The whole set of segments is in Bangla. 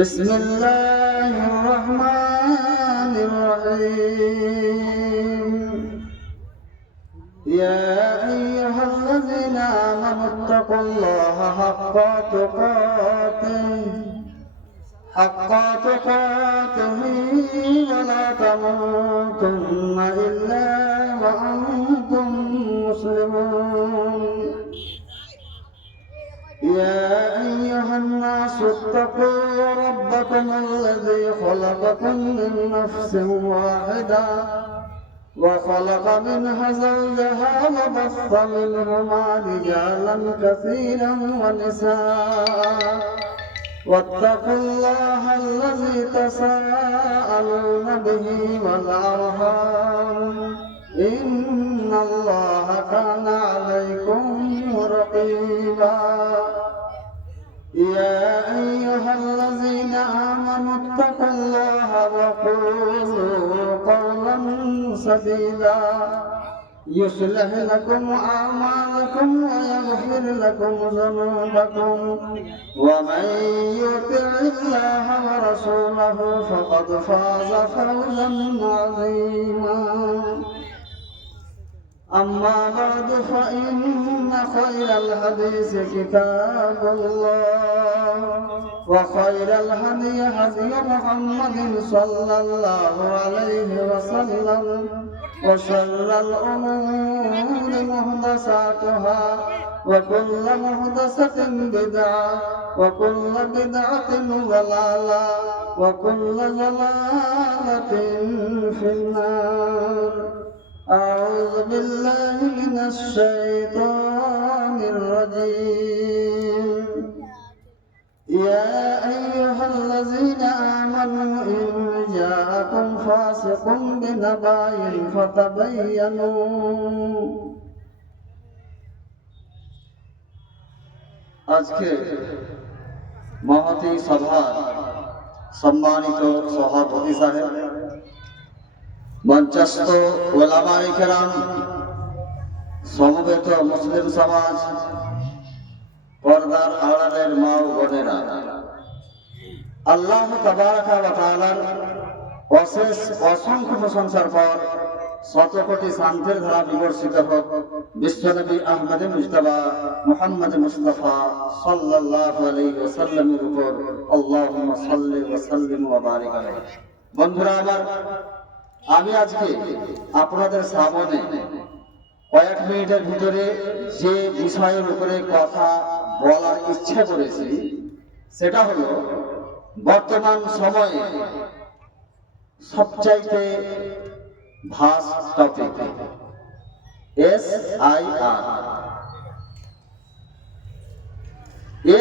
بسم الله الرحمن الرحيم يا أيها الذين آمنوا اتقوا الله حق تقاته ولا تموتن إلا وأنتم مسلمون يا أيها الناس اتقوا ربكم الذي خلقكم من نفس واحدة وخلق منها زوجها وبث منهما رجالا كثيرا ونساء واتقوا الله الذي تساءلون به والأرحام إن الله كان عليكم رقيبا يا أيها الذين آمنوا اتقوا الله وقولوا قولا سديدا يصلح لكم أعمالكم ويغفر لكم ذنوبكم ومن يطع الله ورسوله فقد فاز فوزا عظيما أما بعد فإن خير الحديث كتاب الله وخير الهدي هدي محمد صلى الله عليه وسلم وشر الأمور محدثاتها وكل محدثة بدعة وكل بدعة ضلالة وكل ضلالة في النار أعوذ بالله من الشيطان الرجيم يا أيها الذين آمنوا إن جاءكم فاسق بنبأ فتبينوا আজকে মহতী সভার সম্মানিত সভাপতি সাহেব, মঞ্চস্থ ওলামায়ে কেরাম, সমবেত মুসলিম সমাজ, পর্দার আড়ালের মা ও বোনেরা, আল্লাহ তাবারাকা ওয়া তাআলার অশেষ অসংখ্য প্রশংসার পর শত কোটি শান্তির ধারা বিবর্ষিত হোক বিশ্বনবী আহমদ মুজতবা মুহাম্মদ মুস্তাফা সাল্লাল্লাহু আলাইহি ওয়াসাল্লামের উপর আল্লাহুম্মা সাল্লি ওয়া সাল্লিম ওয়া বারিক আলাইহি। বন্ধুরা আমার, আমি আজকে আপনাদের সামনে কয়েক মিনিটের ভিতরে যে বিষয়ের উপরে কথা বলার ইচ্ছা করেছি সেটা হলো বর্তমান সময়ে সবচাইতে ভাস্ট টপিক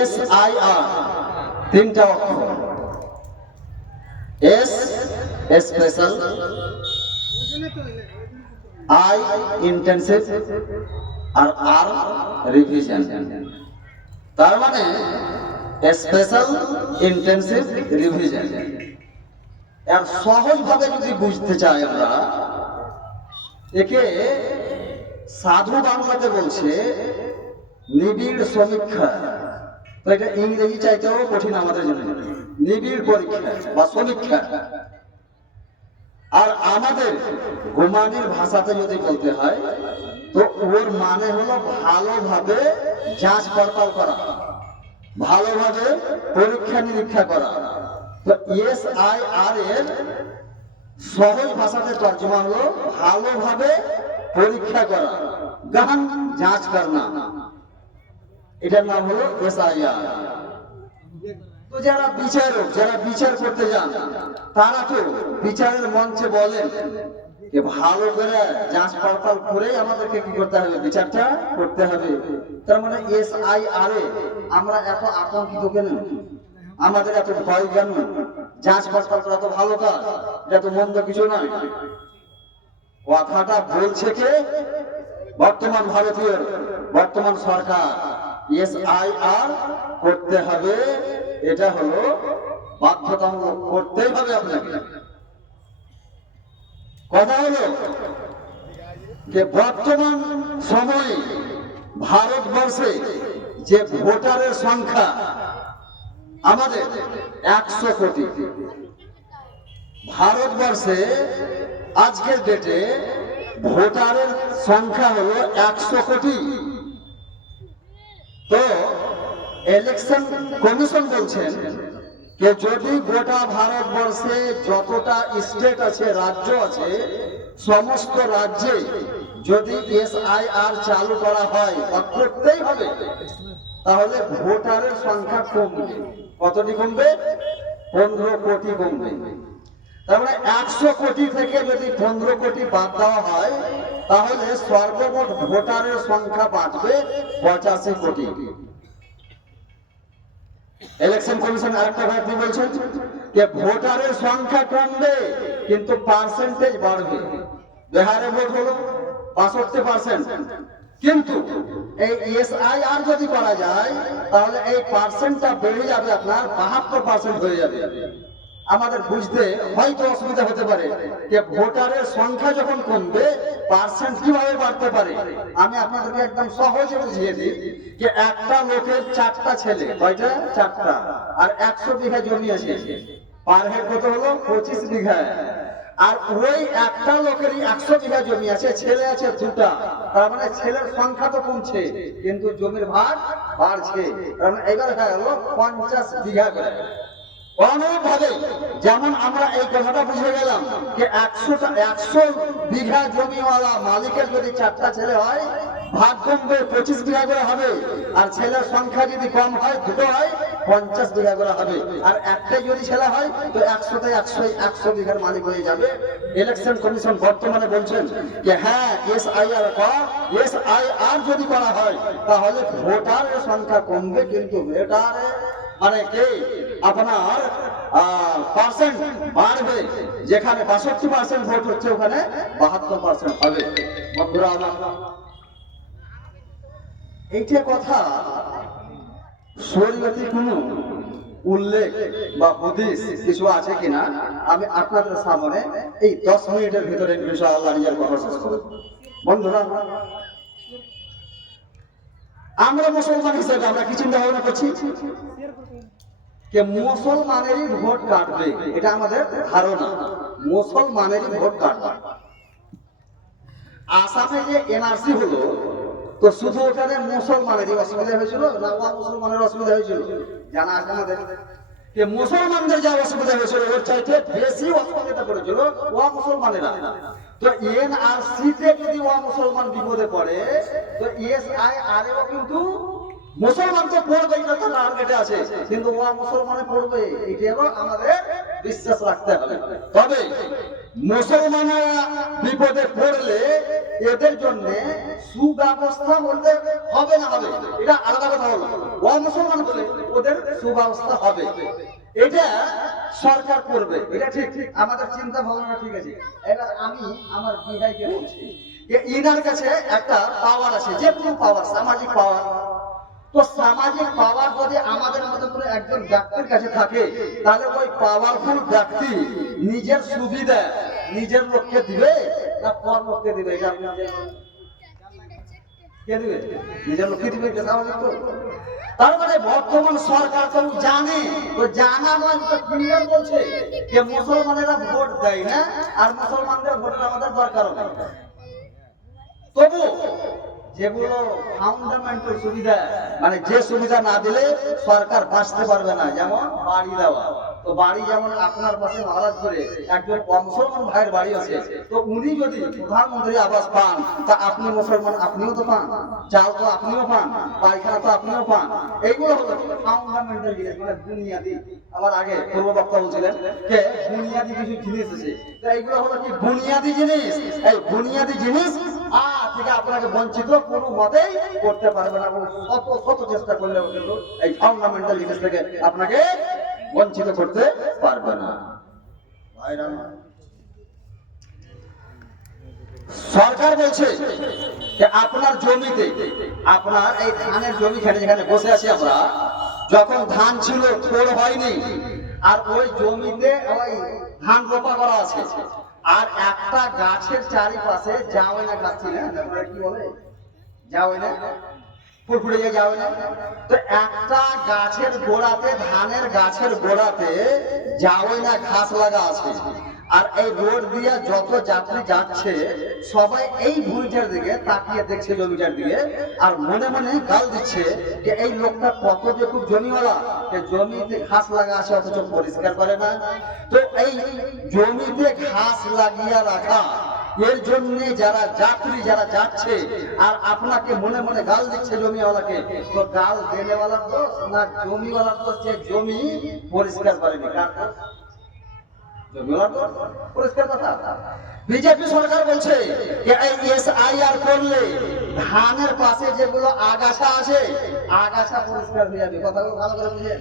SIR। তিনটা অক্ষর, S স্পেশাল, I ইন্টেনসিভ আর R রিভিশন। তার মানে স্পেশাল, ইন্টেনসিভ, রিভিশন। আর সহজভাবে যদি বুঝতে চাই আমরা, একে সাধু বাংলাতে বলছে নিবিড় সমীক্ষা। তো এটা ইংরেজি চাইতেও কঠিন আমাদের জন্য, নিবিড় পরীক্ষা বা সমীক্ষা। আর আমাদের গোমানির ভাষাতে যদি বলতে হয় তো ওর মানে হলো ভালোভাবে যাচ পড়তাল করা, ভালোভাবে পরীক্ষা নিরীক্ষা করা। তো SIR এর সহজ ভাষাতে তর্জমা হলো ভালোভাবে পরীক্ষা করা, গহন যাচ করনা। এটার নাম হলো SIR। তো যারা বিচারক, যারা বিচার করতে যান, তারা তো বিচারের মঞ্চে বলেন যে ভালো করে যাচ পড়তাল করে আমাদেরকে কি করতে হবে, বিচারটা করতে হবে। তার মানে SIR এ আমরা এত আতঙ্কিত কেন, আমাদের এত ভয় কেন? যাচ পড়তাল করা তো ভালো কাজ, এটা তো মন্দ কিছু নয়। কথাটা বলছে কে? বর্তমান ভারতীয়, বর্তমান সরকার। SIR করতে হবে, এটা হলো বাধ্যতামূলক, করতেই হবে আপনাকে। কথা হলো যে বর্তমান সময়ে ভারতবর্ষে যে ভোটারের সংখ্যা আমাদের 100 কোটি। ভারতবর্ষে আজকের ডেটে ভোটারের সংখ্যা হলো 100 কোটি। তো ইলেকশন কমিশন বলছেন যে যদি গোটা ভারতবর্ষে যতটা স্টেট আছে, রাজ্য আছে, সমস্ত রাজ্যে যদি SIR চালু করা হয় বা করতেই হবে, তাহলে ভোটারের সংখ্যা কমবে। কতটি কমবে? 15 কোটি কমবে। তার মানে 100 কোটি থেকে যদি 15 কোটি বাদ দেওয়া হয়, তাহলে সর্বমোট ভোটারের সংখ্যা বাড়বে 85 কোটি। ইলেকশন কমিশন আরেকটা ব্যাপার বলছেন যে ভোটারের সংখ্যা কমবে কিন্তু পার্সেন্টেজ বাড়বে। বিহারে ভোট হলো 62%, কিন্তু এই SIR যদি করা যায় তাহলে এই পার্সেন্টটা বেড়ে যাবে, আপনার 72% হয়ে যাবে। আমাদের বুঝতে হয়তো অসুবিধা হতে পারে যে ভোটারের সংখ্যা যখন কমবে পার্সেন্ট কিভাবে বাড়তে পারে। আমি আপনাদেরকে একদম সহজে বুঝিয়ে দিই যে একটা লোকের 4টা ছেলে, কয়টা? 4টা, আর 100 বিঘা জমি আছে, পার হেড কত হলো? 25 বিঘা। আর ওই একটা লোকেরই 100 বিঘা জমি আছে, ছেলে আছে 2টা, তার মানে ছেলের সংখ্যা তো কমছে কিন্তু জমির ভাগ বাড়ছে। কারণ এবার হয়ে গেল 50 বিঘা করে। অনুরূপভাবে যেমন আমরা এই কথাটা বুঝে গেলাম যে 100 বিঘা জমিওয়ালা মালিকের যদি 4টা ছেলে হয়, ভাগ কমবে 25 বিঘা করে হবে, আর ছেলের সংখ্যা যদি কম হয়, 2টো হয়, 50 বিঘা করে হবে। আর একটাই যদি ছেলে হয় তো 100তে 100 বিঘার মালিক হয়ে যাবে। ইলেকশন কমিশন বর্তমানে বলছেন যে হ্যাঁ, SIR যদি করা হয় তাহলে ভোটারের সংখ্যা কমবে কিন্তু ভোটারের মানে কে আপনার পার্সেন্ট বাড়বে। যেখানে 62% ভোট হচ্ছে ওখানে 72% হবে। বন্ধুরা, এইটা কথা শরীয়তে কোনো উল্লেখ বা হাদিস কিছু আছে কিনা আমি আপনাদের সামনে এই 10 মিনিটের ভিতরে ইনশাআল্লাহ নিজের কথা শেষ করব। বন্ধুরা, আমরা মুসলমান হিসেবে আমরা কি চিন্তা ভাবনা করছি যে মুসলমানেরই ভোট কাটবে, এটা আমাদের ধারণা, মুসলমানেরই ভোট কাটবে। আসামে যে NRC হলো, তো শুধু ওখানে মুসলমানেরই অসুবিধা হয়েছিল না মুসলমানের অসুবিধা হয়েছিল? জানা আছে আমাদের যে মুসলমানদের যা অসুবিধা হয়েছিল ওর চাইতে বেশি অসুবিধা করেছিল মুসলমানেরা। তো NRC তে যদি মুসলমান বিপদে পড়ে তো SIR এও কিন্তু মুসলমান তো পড়বে, এটা তো টার্গেটে আছে, কিন্তু মুসলমানে পড়বে, এটাও আমাদের বিশ্বাস রাখতে হবে। তবে মুসলমানরা বিপদে পড়লে এদের জন্য সুব্যবস্থা বলতে হবে না হবে, এটা আলাদা কথা হলো। মুসলমান বলে ওদের সুব্যবস্থা হবে, এটা সরকার করবে, এটা ঠিক। আমাদের চিন্তা ভাবনা ঠিক আছে। এবার আমি আমার বিধায়কে বলছি যে ইনার কাছে একটা পাওয়ার আছে, যে কোনো পাওয়ার, সামাজিক পাওয়ার। তো সামাজিক পাওয়ার যদি আমাদের মতো করে একজন ব্যক্তির কাছে থাকে তাহলে ওই পাওয়ারফুল ব্যক্তি নিজের সুবিধা নিজের লোককে দিবে না পর লোককে দিবে? এটা আপনি কে দিবে? নিজের লোককে দিবে, এটা স্বাভাবিক তো। তার মানে বর্তমান সরকার তো জানে, তো জানা নয় তো ক্লিয়ার বলছে যে মুসলমানেরা ভোট দেয় না আর মুসলমানদের ভোটের আমাদের দরকার নেই। তবু যেগুলো ফান্ডামেন্টাল সুবিধা, মানে যে সুবিধা না দিলে সরকার বাঁচতে পারবে না, যেমন বাড়ি দেওয়া। তো বাড়ি যেমন আপনার পাশে মহারাজপুরে একজন মুসলমান ভাইয়ের বাড়ি আছে, তো উনি যদি প্রধানমন্ত্রী আবাস পান তা আপনি মুসলমান, আপনিও তো পান, চাল তো আপনিও পান, পায়খানা তো আপনিও পান। এইগুলো হলো ফান্ডামেন্টাল জিনিস, মানে বুনিয়াদি। আমার আগে পূর্ব বক্তা বলছিলেন যে বুনিয়াদি কিছু জিনিস আছে, তো এইগুলো হলো কি বুনিয়াদি জিনিস। এই বুনিয়াদি জিনিস থেকে আপনাকে বঞ্চিত কোনো মতেই করতে পারবে না, শত চেষ্টা করলেও কিন্তু এই ফান্ডামেন্টাল জিনিস থেকে আপনাকে বঞ্চিত করতে পারবে না। সরকার বলছে যে আপনার জমিতে, আপনার এই ধানের জমি যেখানে বসে আছি আমরা, যখন ধান ছিল থোড় হয়নি আর ওই জমিতে ওই ধান রোপা করা আছে, আর একটা গাছের চারিপাশে জাওয়াইনা গাছ ছিল, কি বলে জাওয়াইনা, ফুরফুরে যাবে না। তো একটা গাছের গোড়াতে, ধানের গাছের গোড়াতে যাবে না, ঘাস লাগা আছে, আর এই রোড দিয়ে যত যাত্রী যাচ্ছে সবাই এই ভূমিটার দিকে তাকিয়ে দেখছে, জমিটার দিকে, আর মনে মনে গাল দিচ্ছে যে এই লোকটা কত যে খুব জমিওয়ালা, জমিতে ঘাস লাগা আছে অথচ পরিষ্কার করে না। তো এই জমিতে ঘাস লাগিয়ে রাখা, এর জন্য যারা যাত্রী যারা যাচ্ছে আর আপনাকে মনে মনে গাল দিচ্ছে জমিওয়ালাকে, তো গাল দেনেওয়ালার দোষ না জমিওয়ালার দোষ যে জমি পরিষ্কার করেনি? কার দোষ? জমিওয়ালার দোষ। পরিষ্কার কথা। বিজেপি সরকার বলছে যে এই এসআইআর করলে ধানের পাশে যেগুলো আগাছা আছে, আগাছা পরিষ্কার হয়ে যাবে। কথাগুলো ভালো করে বুঝেন,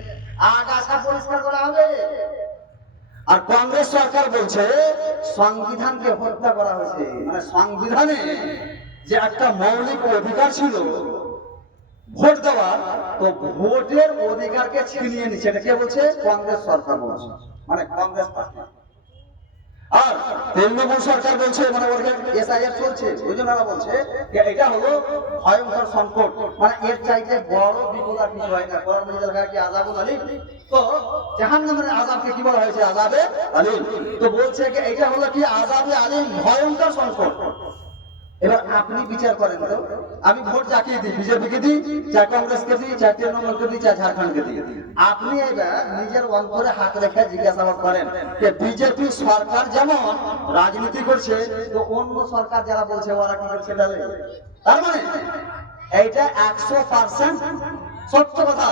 আগাছা পরিষ্কার করা হবে। আর কংগ্রেস সরকার বলছে সংবিধানকে হত্যা করা হয়েছে, মানে সংবিধানে যে একটা মৌলিক অধিকার ছিল ভোট দেওয়ার, তো ভোটের অধিকারকে ছিনিয়ে নিচ্ছে। এটা কে বলছে? কংগ্রেস সরকার বলছে, মানে কংগ্রেস পার্টি। আর তৃণমূল সরকার বলছে, মানে এসআইআর চলছে, ওই জন্য বলছে যে এটা হলো ভয়ঙ্কর সংকট, মানে এর চাইতে বড় বিপদ আর কিছু হয় না। কোরআন মাজিদের কি আযাবুল আলীম, তো জাহান্নামের আযাবকে কি বলা হয়েছে? আযাবে আলীম। তো বলছে যে এটা হলো কি আযাবে আলীম, ভয়ঙ্কর সংকট। এবার আপনি বিচার করেন তো, আমি ভোট যাকে দিই, বিজেপিকে দিই, চাই কংগ্রেসকে দিই, চাই তৃণমূলকে দিই, চাই ঝাড়খণ্ডকে দিই, আপনি এবার নিজের অন্তরে হাত রেখে জিজ্ঞাসাবাদ করেন যে বিজেপি সরকার যেমন রাজনীতি করছে, তো অন্য সরকার যারা বলছে ওরা কি করছে? তার মানে এইটা 100% সত্য কথা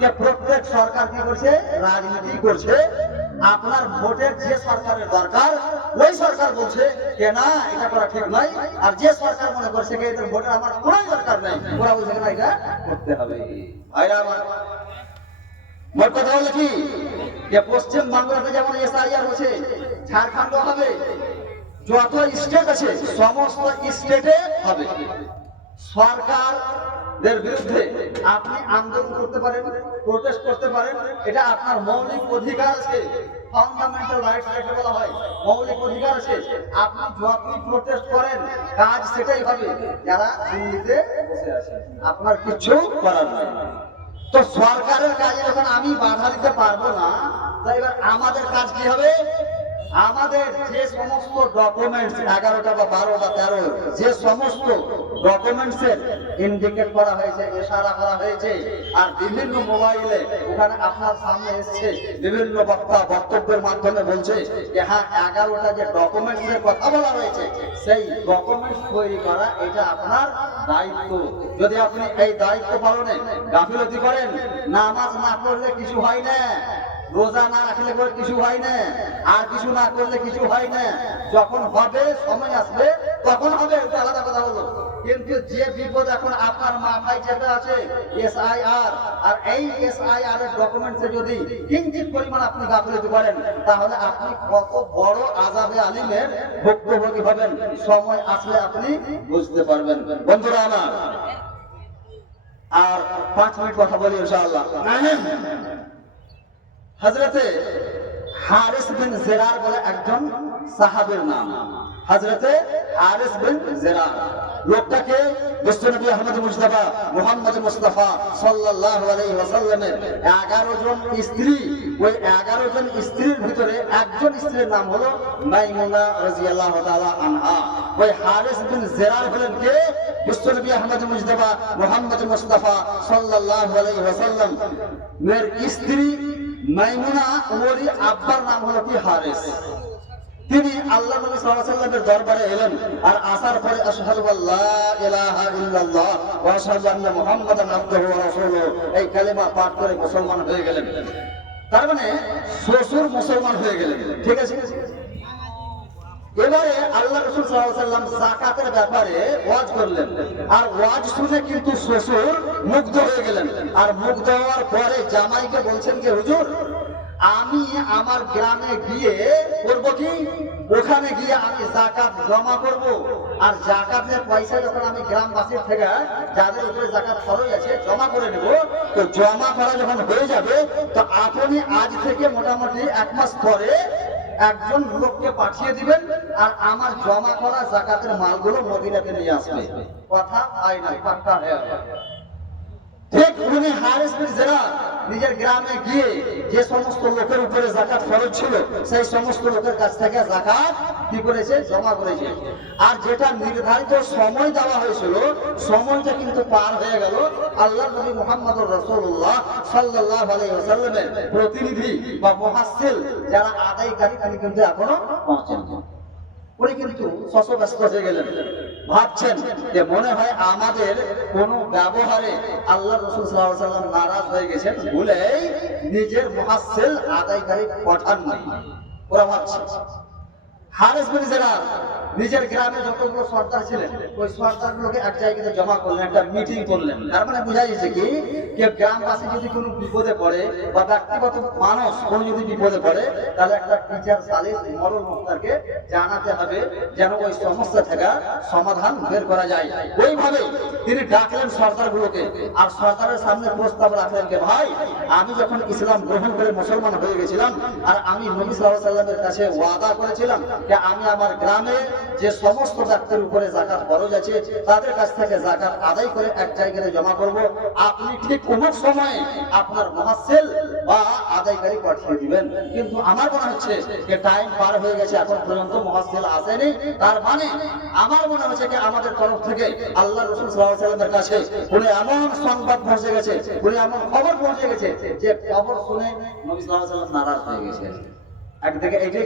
যে প্রত্যেক সরকার কি করছে? রাজনীতি করছে। আপনার ভোটের যে সরকারের দরকার ওই সরকার বলছে যে না এটা করা ঠিক নয়, আর যে সরকার মনে করছে যে এদের ভোটের আমার কোনো দরকার নাই, ওরা বলছে না এটা করতে হবে। ভাইরা আমার, মোট কথা হলো কি যে পশ্চিম বাংলাতে যেমন এসআইআর হচ্ছে, ঝাড়খণ্ড হবে, যত স্টেট আছে সমস্ত স্টেটে হবে। সরকারের বিরুদ্ধে আপনি আন্দোলন করতে পারেন, প্রোটেস্ট করতে পারেন, এটা আপনার মৌলিক অধিকার আছে। ফান্ডামেন্টাল রাইটস যেটা বলা হয়, মৌলিক অধিকার আছে। আপনি যতই প্রোটেস্ট করেন কাজ সেটাই হবে। যারা দিল্লিতে বসে আছে আপনার কিছু করার নাই। তো সরকারের কাজে যখন আমি বাধা দিতে পারবো না, তাই এবার আমাদের কাজ কি হবে? আমাদের যে সমস্ত ডকুমেন্টস 11টা বা 12 বা 13 যে সমস্ত ডকুমেন্টসের ইন্ডিকেট করা হয়েছে, ইশারা করা হয়েছে, আর বিভিন্ন মোবাইলে ওখানে আপনার সামনে এসছে, বিভিন্ন বক্তা বক্তব্যের মাধ্যমে বলছে যে হ্যাঁ 11টা যে ডকুমেন্টসের কথা বলা হয়েছে, সেই ডকুমেন্টস তৈরি করা এটা আপনার দায়িত্ব। যদি আপনি এই দায়িত্ব পালনে গাফিলতি করেন, নামাজ না পড়লে কিছু হয় না, রোজা না রাখলে কিছু হয় না, আর কিছু না করলে কিছু হয় না। যখন হবে, সময় আসবে তখন হবে, এটা আলাদা কথা হলো। কিন্তু যে বিপদ এখন আপনার মাথায় চেপে আছে এসআইআর, আর এই এসআইআর এর ডকুমেন্টসে যদি কিঞ্চিত পরিমাণ আপনি গাফিলতি করেন, তাহলে আপনি কত বড় আযাবে আলীমের ভুক্তভোগী হবেন, সময় আসলে আপনি বুঝতে পারবেন। বন্ধুরা আমার, আর 5 মিনিট কথা বলি ইনশাআল্লাহ। হযরতে হারিস বিন জিরার বলে একজন সাহাবীর নাম, হযরতে হারিস বিন জিরার। লোকটাকে বিশ্বনবী আহমদ মুস্তাফা মুহাম্মদ মুস্তাফা সাল্লাল্লাহু আলাইহি ওয়াসাল্লামের 11 জন স্ত্রী, ওই 11 জন স্ত্রীর ভিতরে একজন স্ত্রীর নাম হলো মাইমুনা রাদিয়াল্লাহু তাআলা আনহা। ওই হারিস বিন জিরার হলেন কে? বিশ্বনবী আহমদ মুস্তাফা মুহাম্মদ মুস্তাফা সাল্লাল্লাহু আলাইহি ওয়াসাল্লাম এর স্ত্রী মাইমুনা, ওর আব্বার নাম হলো কি? হারিস। তিনি আল্লাহ নবী সাল্লাল্লাহু আলাইহি ওয়াসাল্লামের দরবারে এলেন, আর আসার পরে আশহাদু আল্লা ইলাহা ইল্লাল্লাহ ওয়া আশহাদু আন্না মুহাম্মাদান আবদুহু ওয়া রাসূলুহু এই কালেমা পাঠ করে মুসলমান হয়ে গেলেন। তার মানে শ্বশুর মুসলমান হয়ে গেলেন, ঠিক আছে? এবারে আল্লাহ রাসূল সাল্লাল্লাহু আলাইহি ওয়াসাল্লাম যাকাতের ব্যাপারে ওয়াজ করলেন, আর ওয়াজ শুনে কিন্তু শ্বশুর মুগ্ধ হয়ে গেলেন। আর মুগ্ধ হওয়ার পরে জামাইকে বলছেন যে হুজুর, আমি আমার গ্রামে গিয়ে করব কি? ওখানে গিয়ে আমি যাকাত জমা করব, আর যাকাতের পয়সা যখন আমি গ্রামবাসীর থেকে যাদের উপরে যাকাত খরচ আছে জমা করে নেব, তো জমা করা যখন হয়ে যাবে, তো আপনি আজ থেকে মোটামুটি 1 মাস পরে একজন লোককে পাঠিয়ে দিবেন, আর আমার জমা করা যাকাতের মালগুলো মদিনাতে নিয়ে আসবে। কথা হয় না, পাক্কা হয়ে গেল। ঠিক উনি হারিস বিন জিরার নিজের গ্রামে গিয়ে যে সমস্ত লোকের উপরে যাকাত ফরজ ছিল সেই সমস্ত লোকের কাছ থেকে যাকাত কি করেছে, জমা করেছে। আর যেটা নির্ধারিত সময় দেওয়া হয়েছিল সময়টা কিন্তু পার হয়ে গেল। আল্লাহর নবী মুহাম্মদুর রাসূলুল্লাহ সাল্লাল্লাহু আলাইহি ওয়াসাল্লামের প্রতিনিধি বা মুহাসসিল যারা আদায়কারী তিনি কিন্তু এখনো পৌঁছেননি। উনি কিন্তু শশব্যস্ত হয়ে গেলেন, ভাবছেন যে মনে হয় আমাদের কোন ব্যবহারে আল্লাহ রাসূল সাল্লাল্লাহু আলাইহি ওয়াসাল্লাম নারাজ হয়ে গেছেন বলেই নিজের মুহাসসিল আদায়কারী পাঠান নাই। ওরা ভাবছে হারিস বিন জিরার নিজের গ্রামে যতগুলো সর্দার ছিলেন ওই সর্দারগুলোকে এক জায়গাতে জমা করলেন, একটা মিটিং করলেন। তার মানে বোঝা যাচ্ছে কি যে গ্রামবাসী যদি কোনো বিপদে পড়ে বা ব্যক্তিগত মানুষ কোনো যদি বিপদে পড়ে তাহলে একটা টিচার সালিস মরল মুখতারকে জানাতে হবে যেন ওই সমস্যা থেকে সমাধান বের করা যায়। ওইভাবে তিনি ডাকলেন সর্দারগুলোকে আর সর্দারের সামনে প্রস্তাব রাখলেন যে ভাই, আমি যখন ইসলাম গ্রহণ করে মুসলমান হয়ে গেছিলাম আর আমি নবী সাল্লাল্লাহু আলাইহি ওয়াসাল্লামের কাছে ওয়াদা করেছিলাম যে আমি আমার গ্রামে যে সমস্ত ব্যক্তির উপরে যাকাত ফরজ আছে তাদের কাছ থেকে যাকাত আদায় করে এক জায়গায় জমা করব। আপনি ঠিক কোন সময়ে আপনার মুহাসসিল বা আদায়কারী পাঠিয়ে দিবেন। কিন্তু আমার মনে হচ্ছে যে টাইম পার হয়ে গেছে, এখন পর্যন্ত মুহাসসিল আসেনি। তার মানে আমার মনে হচ্ছে যে আমাদের তরফ থেকে আল্লাহ রাসূল সাল্লাল্লাহু আলাইহি ওয়াসাল্লামের কাছে কোন এমন সংবাদ পৌঁছে গেছে, কোন এমন খবর পৌঁছে গেছে যে খবর শুনে নবী সাল্লাল্লাহু আলাইহি ওয়াসাল্লাম নারাজ হয়ে গেছে। একদিকে এই যে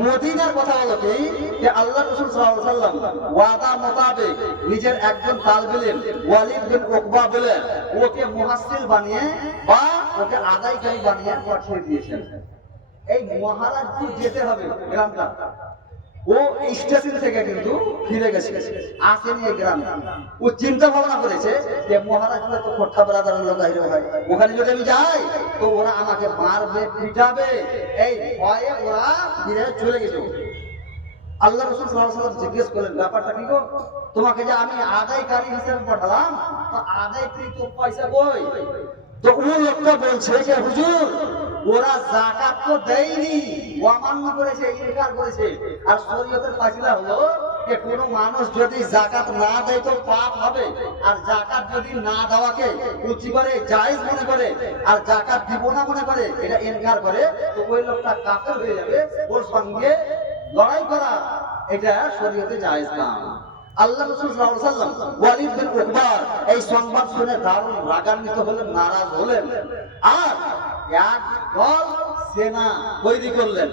মদিনার কথা হলো কি যে আল্লাহ রাসূল সাল্লাল্লাহু আলাইহি ওয়াসাল্লাম ওয়াদা মোতাবেক নিজের একজন তালেব ইলম ওয়ালিদ বিন উকবা বলে ওকে মুহাসসিল বানিয়ে বা ওকে আদায়কারী বানিয়ে পাঠিয়ে দিয়েছেন। এই মহারাজপুর যেতে হবে গ্রামটা, ও স্টেশন থেকে কিন্তু ফিরে গেছে, আসেনি এই গ্রামে। ও চিন্তা ভাবনা করেছে যে মহারাজপুরে তো খোট্টা ব্রাদারের লোক আইরে হয়, ওখানে যদি আমি যাই তো ওরা আমাকে মারবে পিটাবে, এই ভয়ে ওরা ফিরে চলে গেছে। আল্লাহ রাসূল সাল্লাল্লাহু আলাইহি ওয়াসাল্লাম জিজ্ঞেস করলেন ব্যাপারটা কি গো, তোমাকে যে আমি আদায়কারী হিসেবে পাঠালাম তো আদায়কৃত পয়সা কই? তো ওই লোকটা বলছে যে হুজুর ওরা যাকাত তো দেয়নি, অমান্য করেছে, ইনকার করেছে। আর শরীয়তের ফায়সালা হলো যে কোনো মানুষ যদি যাকাত না দেয় তো পাপ হবে, আর যাকাত যদি না দেওয়াকে উচিত করে জায়েজ মনে করে আর যাকাত দিব না মনে করে, এটা ইনকার করে, তো ওই লোকটা কাফের হয়ে যাবে। ওর সঙ্গে লড়াই করা এটা শরীয়তে জায়েজ না। আল্লাহ রাসূল সাল্লাল্লাহু আলাইহি ওয়াসাল্লাম ওয়ালিদ বিন উকবা এই সংবাদ শুনে দারুণ রাগান্বিত হলেন, নারাজ হলেন। আর এক দল সেনা তৈরি করলেন।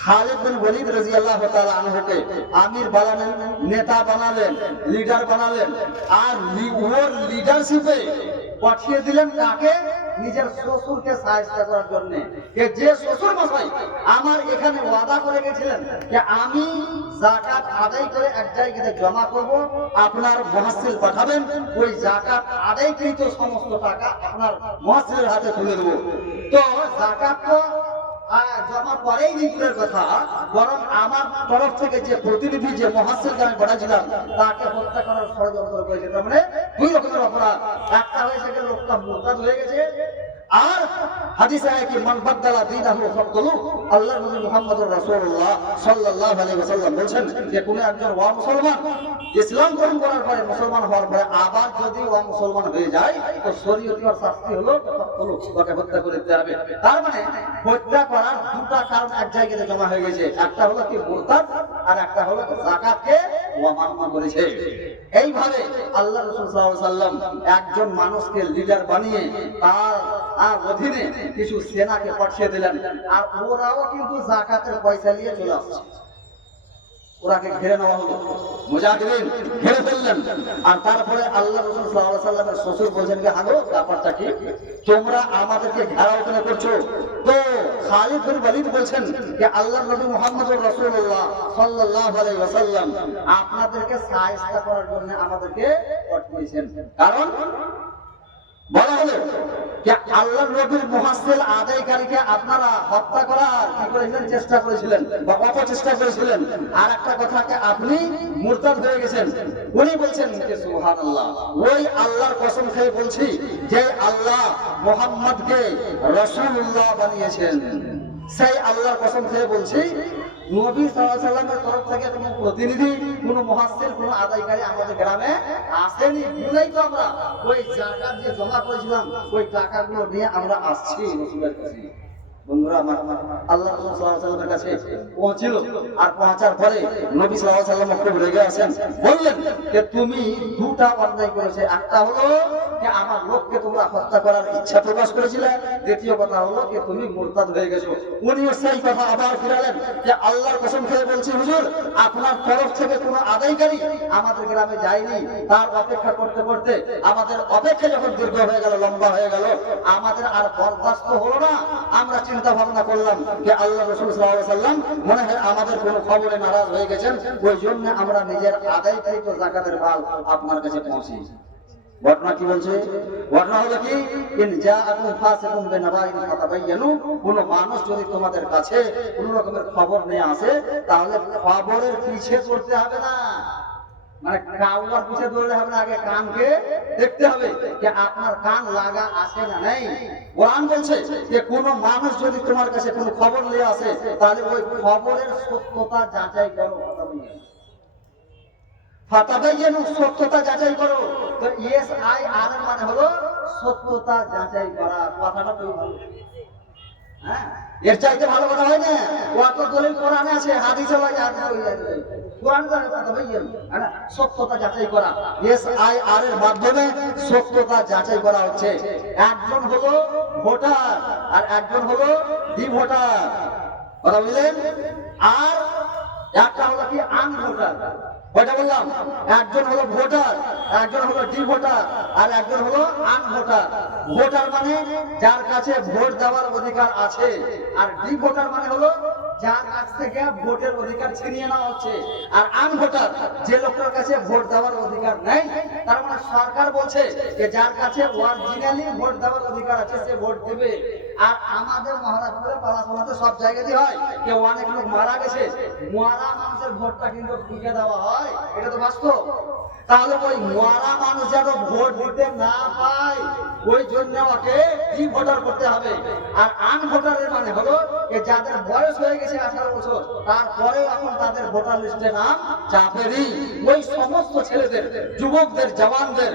খালিদ বিন ওয়ালিদ রাদিয়াল্লাহু তাআলা আনহুকে আমির বানালেন, নেতা বানালেন, লিডার বানালেন। আর ওর লিডারশিপে পাঠিয়ে দিলেন কাকে? নিজের শ্বশুরকে সাহায্য করার জন্য। যে শ্বশুর মশাই আমার এখানে ওয়াদা করে গেছিলেন যে আমি যাকাত আদায় করে এক জায়গাতে জমা করব, আপনার মুহাসসিল পাঠাবেন, ওই যাকাত আদায়কৃত সমস্ত টাকা আপনার মুহাসসিলের হাতে তুলে দেব। তো যাকাত তো জমা করেই নিগুলোর কথা, বরং আমার তরফ থেকে যে প্রতিনিধি যে মুহাসসিলকে আমি পাঠাচ্ছিলাম তাকে হত্যা করার ষড়যন্ত্র করেছে। তার মানে দুই রকমের অপরাধ, একটা হয়েছে যে লোকটা মুরতাদ হয়ে গেছে, আর হাদিসে আছে কি মান বাদদালা দীনাহু ফাকতুলু। আল্লাহর নবী মুহাম্মদুর রাসূলুল্লাহ সাল্লাল্লাহু আলাইহি ওয়াসাল্লাম বলেন যে কোন একজন ওয়া মুসলমান ইসলাম গ্রহণ করার পরে মুসলমান হওয়ার পরে আবার যদি ওয়া মুসলমান হয়ে যায় তো শরীয়তি আর শাস্তি হলো ফাকতুলু, তাকে হত্যা করে দিতে হবে। তার মানে হত্যা করার দুটো কারণ এক জায়গাতে জমা হয়ে গেছে, একটা হলো কি মুরতাদ আর একটা হলো যাকাতকে অমান্য করেছে। এইভাবে আল্লাহ রাসূল সাল্লাল্লাহু আলাইহি ওয়াসাল্লাম একজন মানুষকে লিডার বানিয়ে তার অধীনে কিছু সেনাকে পাঠিয়ে দিলেন। আর ওরাও কিন্তু যাকাতের পয়সা নিয়ে চলে আসছে। ওরাকে ঘিরে নেওয়া হলো, মুজাহিদিন ঘিরে ফেললেন। আর তারপরে আল্লাহ রাসূল সাল্লাল্লাহু আলাইহি ওয়াসাল্লামের শ্বশুর বলছেন যে হাগো ব্যাপারটা কি, তোমরা আমাদেরকে ঘেরাও করে করছো? তো খালিদ বিন ওয়ালিদ বলছেন যে আল্লাহর নবী মুহাম্মদুর রাসূলুল্লাহ সাল্লাল্লাহু আলাইহি ওয়াসাল্লাম আপনাদেরকে সাহায্য করার জন্য আমাদেরকে পাঠিয়েছেন। কারণ বলা হলো যে আল্লাহর নবীর মুহাসসিল আদায়কারীকে আপনারা হত্যা করার কি করেছিলেন, চেষ্টা করেছিলেন বা অপচেষ্টা করেছিলেন। আর একটা কথাকে আপনি মুরতাদ হয়ে গেছেন। উনি বলছেন যে সুবহানাল্লাহ, ওই আল্লাহর কসম খেয়ে বলছি যে আল্লাহ মুহাম্মদকে রাসূলুল্লাহ বানিয়েছেন। সেই আল্লাহর কসম খেয়ে বলছি, নবী সাল্লাল্লাহু আলাইহি ওয়াসাল্লামের তরফ থেকে কোনো প্রতিনিধি, কোনো মুহাসসির, কোনো আদায়কারী আমাদের গ্রামে আসেনি বলেই তো আমরা ওই জাকাত যে জমা করেছিলাম ওই টাকাগুলো নিয়ে আমরা আসছি রাসূলের কাছে। বন্ধুরা আমার, আল্লাহ রাসূল সাল্লাল্লাহু আলাইহি ওয়াসাল্লামের কাছে পৌঁছিল, আর পৌঁছার পরে নবী সাল্লাল্লাহু আলাইহি ওয়াসাল্লাম খুব রেগে আছেন, বললেন যে তুমি দুটা অন্যায় করেছে। একটা হলো যে আমার লোককে তোমরা হত্যা করার ইচ্ছা প্রকাশ করেছিলে, দ্বিতীয় কথা হলো যে তুমি মুরতাদ হয়ে গেছো। উনিও সেই কথা আবার ফিরালেন যে আল্লাহর কসম খেয়ে বলছি হুজুর, আপনার তরফ থেকে কোনো আদায়কারী আমাদের গ্রামে যায়নি। তার অপেক্ষা করতে করতে আমাদের অপেক্ষা যখন দীর্ঘ হয়ে গেল, লম্বা হয়ে গেল, আমাদের আর বরদাস্ত হলো না। আমরা চিন্তা ভাবনা করলাম যে আল্লাহ রাসূল সাল্লাল্লাহু আলাইহি ওয়াসাল্লাম মনে হয় আমাদের কোনো খবরে নারাজ হয়ে গেছেন, ওই জন্য আমরা নিজের আদায়কৃত যাকাতের মাল আপনার কাছে পৌঁছি। ঘটনা কি বলছে? ঘটনা হলো কি, ইন জাআকুম ফাসিকুম বিনাবাইন ফাতাবায়ানু, কোন মানুষ যদি তোমাদের কাছে কোন রকমের খবর নিয়ে আসে, তাহলে খবরের পিছে পড়তে হবে না, মানে কাউয়ার পিছে দৌড়লে হবে না, আগে কানকে দেখতে হবে যে আপনার কান লাগা আছে না নেই। কোরআন বলছে যে কোন মানুষ যদি তোমার কাছে কোনো খবর নিয়ে আসে, তাহলে ওই খবরের সত্যতা যাচাই করো। ফাতাবায়ানু, সত্যতা যাচাই করো। তো SIR এর মানে হলো সত্যতা যাচাই করা। কথাটা তো ভালো, হ্যাঁ, এর চাইতে ভালো কথা হয় না। কত দলিল কোরআনে আছে, হাদিসে হয়, কোরআন করে ফাতাবায়ানু, হ্যাঁ, সত্যতা যাচাই করা। SIR এর মাধ্যমে সত্যতা যাচাই করা হচ্ছে। একজন হলো ভোটার আর একজন হলো ডি ভোটার, কথা বুঝলেন? আর একটা হলো কি আন ভোটার। কয়টা বললাম? একজন হলো ভোটার, একজন হলো ডি ভোটার, আর একজন হলো আন ভোটার। ভোটার মানে যার কাছে ভোট দেওয়ার অধিকার আছে, আর ডি ভোটার মানে হলো যার কাছ থেকে ভোটের অধিকার ছিনিয়ে নেওয়া হচ্ছে। আর আন ভোটার যে লোকটার কাছে ভোট দেওয়ার অধিকার নেই। তার মানে সরকার বলছে যে যার কাছে অরিজিনালি ভোট দেওয়ার অধিকার আছে সে ভোট দেবে। আর আমাদের মহারাষ্ট্রে, পাড়াশোনাতে সব জায়গাতেই হয়, কেউ অনেক লোক মারা গেছে, মারা মানুষের ভোটটা কিন্তু টিকে দেওয়া হয়, এটা তো বাস্তব। তাহলে ওই মারা মানুষ যেন ভোট দিতে না পায়, ওই জন্য ওকে ডি ভোটার করতে হবে। আর আন ভোটারের মানে হলো যাদের বয়স হয়ে গেছে 18 বছর, তারপরে এখন তাদের ভোটার লিস্টে নাম চাপেনি। ওই সমস্ত ছেলেদের, যুবকদের, জওয়ানদের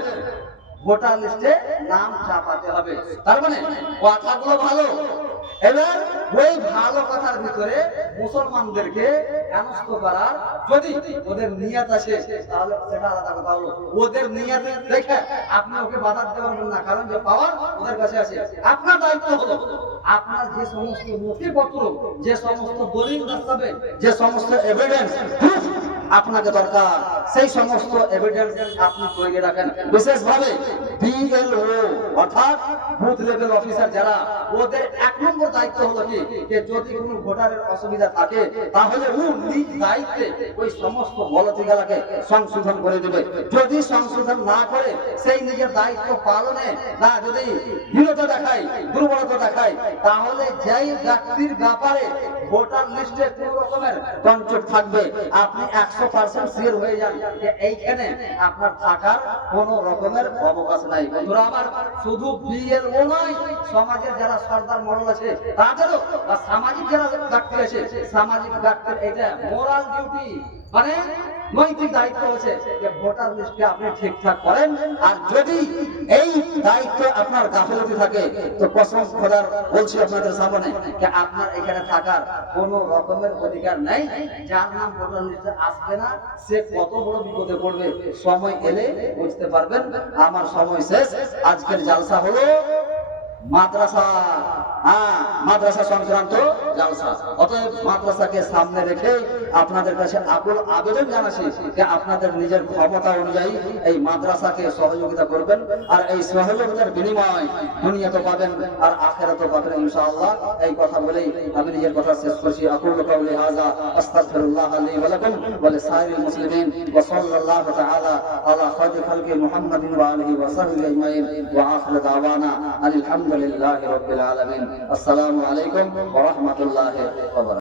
ভোটার লিস্টে নাম চাপাতে হবে। তার মানে কথাগুলো ভালো। এবার ওই ভালো কথার ভিতরে মুসলমানদেরকে অ্যানস্ত করার যদি ওদের নিয়ত আছে, তাহলে সেটা আলাদা কথা হলো। ওদের নিয়ত দেখে আপনি ওকে বাধা দিতে পারবেন না, কারণ যে পাওয়ার ওদের কাছে আছে। আপনার দায়িত্ব হলো আপনার যে সমস্ত নথিপত্র, যে সমস্ত দলিল দস্তাবেজ, যে সমস্ত এভিডেন্স আপনাকে দরকার, সেই সমস্ত এভিডেন্স আপনি তৈরি রাখেন। বিশেষভাবে BLO অর্থাৎ বুথ লেভেল অফিসার যারা, ওদের 1 নম্বর দায়িত্ব হলো কি, যে যদি কোনো ভোটারের অসুবিধা থাকে তাহলে ও নিজ দায়িত্বে ওই সমস্ত গলতিগুলোকে সংশোধন করে দেবে। যদি সংশোধন না করে, সেই নিজের দায়িত্ব পালনে না যদি হীনতা দেখায়, দুর্বলতা দেখায়, তাহলে যেই ব্যক্তির ব্যাপারে ভোটার লিস্টে কোনো রকমের কনফ্লিক্ট থাকবে, আপনি 100% সিওর হয়ে যান যে এইখানে আপনার থাকার কোনো রকমের অবকাশ নাই। বন্ধুরা আমার, শুধু BLO নয়, সমাজের যারা সর্দার মডেল আছে তাদেরও, বা সামাজিক যারা ব্যক্তি আছে, সামাজিক ব্যক্তির এটা মোরাল ডিউটি, মানে নৈতিক দায়িত্ব আছে যে ভোটার লিস্টকে আপনি ঠিকঠাক করেন। আর যদি এই দায়িত্ব আপনার গাফিলতি থাকে, তো কসম খোদার বলছি আপনাদের সামনে যে আপনার এখানে থাকার কোনো রকমের অধিকার নেই। যার নাম ভোটার লিস্টে আসবে না, সে কত বড় বিপদে পড়বে সময় এলে বুঝতে পারবেন। আমার সময় শেষ। আজকের জালসা হলো মাদ্রাসা, মাদ্রাসা সংক্রান্ত জালসা। অতএব মাদ্রাসাকে সামনে রেখে আপনাদের কাছে আকুল আবেদন জানাচ্ছি যে আপনাদের নিজের ক্ষমতা অনুযায়ী এই মাদ্রাসাকে সহযোগিতা করবেন। আর এই সহযোগিতার বিনিময় দুনিয়াতে পাবেন আর আখিরাতে পাবেন ইনশাআল্লাহ। এই কথা বলেই আমি নিজের কথা শেষ করছি। আকুলু কাউলি হাযা আস্তাগফিরুল্লাহ লি ওয়া লাকুম ওয়া লিসাইরিল মুসলিমিন ওয়া সাল্লাল্লাহু তাআলা আলা খায়রি খালকি মুহাম্মাদিন ওয়া আলিহি ওয়া সাহবিহি আজমাইন ওয়া আখিরু দাওয়ানা আলহামদুলিল্লাহি রাব্বিল আলামিন। আসসালামু আলাইকুম ওয়া রাহমাতুল্লাহি ওয়া বারাকাতুহু।